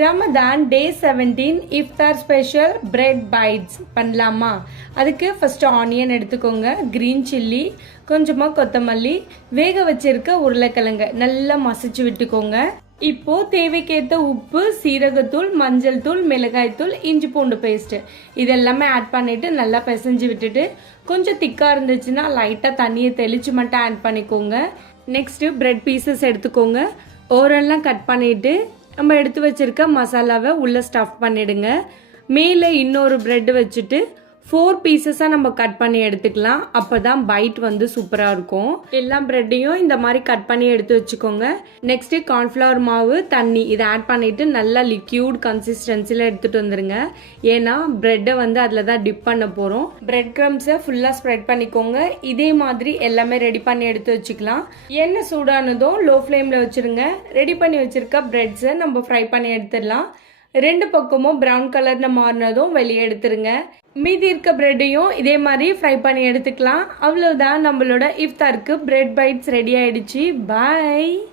ரமதான் டே 17 இஃப்தார் special bread bytes பண்ணலாமா? அதுக்கு first onion எடுத்துக்கோங்க, க்ரீன் சில்லி, கொஞ்சமாக கொத்தமல்லி, வேக வச்சிருக்க உருளைக்கிழங்கு நல்லா மசிச்சு விட்டுக்கோங்க. இப்போ தேவைக்கேற்ற உப்பு, சீரகத்தூள், மஞ்சள் தூள், மிளகாய் தூள், இஞ்சி பூண்டு பேஸ்ட்டு இதெல்லாமே ஆட் பண்ணிவிட்டு நல்லா பிசைஞ்சு விட்டுட்டு கொஞ்சம் திக்காக இருந்துச்சுன்னா லைட்டாக தண்ணியை தெளித்து மட்டும் ஆட் பண்ணிக்கோங்க. நெக்ஸ்ட்டு பிரெட் பீசஸ் எடுத்துக்கோங்க. ஓரெல்லாம் கட் பண்ணிவிட்டு நம்ம எடுத்து வச்சுருக்க மசாலாவை உள்ளே ஸ்டஃப் பண்ணிவிடுங்க. மேலே இன்னொரு பிரெட் வச்சுட்டு 4 பீசஸாக நம்ம கட் பண்ணி எடுத்துக்கலாம். அப்போ தான் பைட் வந்து சூப்பராக இருக்கும். எல்லா ப்ரெட்டையும் இந்த மாதிரி கட் பண்ணி எடுத்து வச்சுக்கோங்க. நெக்ஸ்ட்டு கார்ன்ஃப்ளவர் மாவு, தண்ணி இதை ஆட் பண்ணிவிட்டு நல்லா லிக்யூட் கன்சிஸ்டன்சியில் எடுத்துகிட்டு வந்துடுங்க. ஏன்னா ப்ரெட்டை வந்து அதில் தான் டிப் பண்ண போகிறோம். பிரெட் க்ரம்ஸை ஃபுல்லாக ஸ்ப்ரெட் பண்ணிக்கோங்க. இதே மாதிரி எல்லாமே ரெடி பண்ணி எடுத்து வச்சுக்கலாம். எண்ணெய் சூடானதும் லோ ஃப்ளேமில் வச்சுருங்க. ரெடி பண்ணி வச்சுருக்க ப்ரெட்ஸை நம்ம ஃப்ரை பண்ணி எடுத்துடலாம். 2 பக்கமும் ப்ரௌன் கலரில் மாறினதும் வெளியே எடுத்துருங்க. மீதி இருக்க பிரெட்டையும் இதே மாதிரி ஃப்ரை பண்ணி எடுத்துக்கலாம். அவ்வளவுதான், நம்மளோட இஃப்தாருக்கு பிரெட் பைட்ஸ் ரெடி ஆயிடுச்சு. பாய்.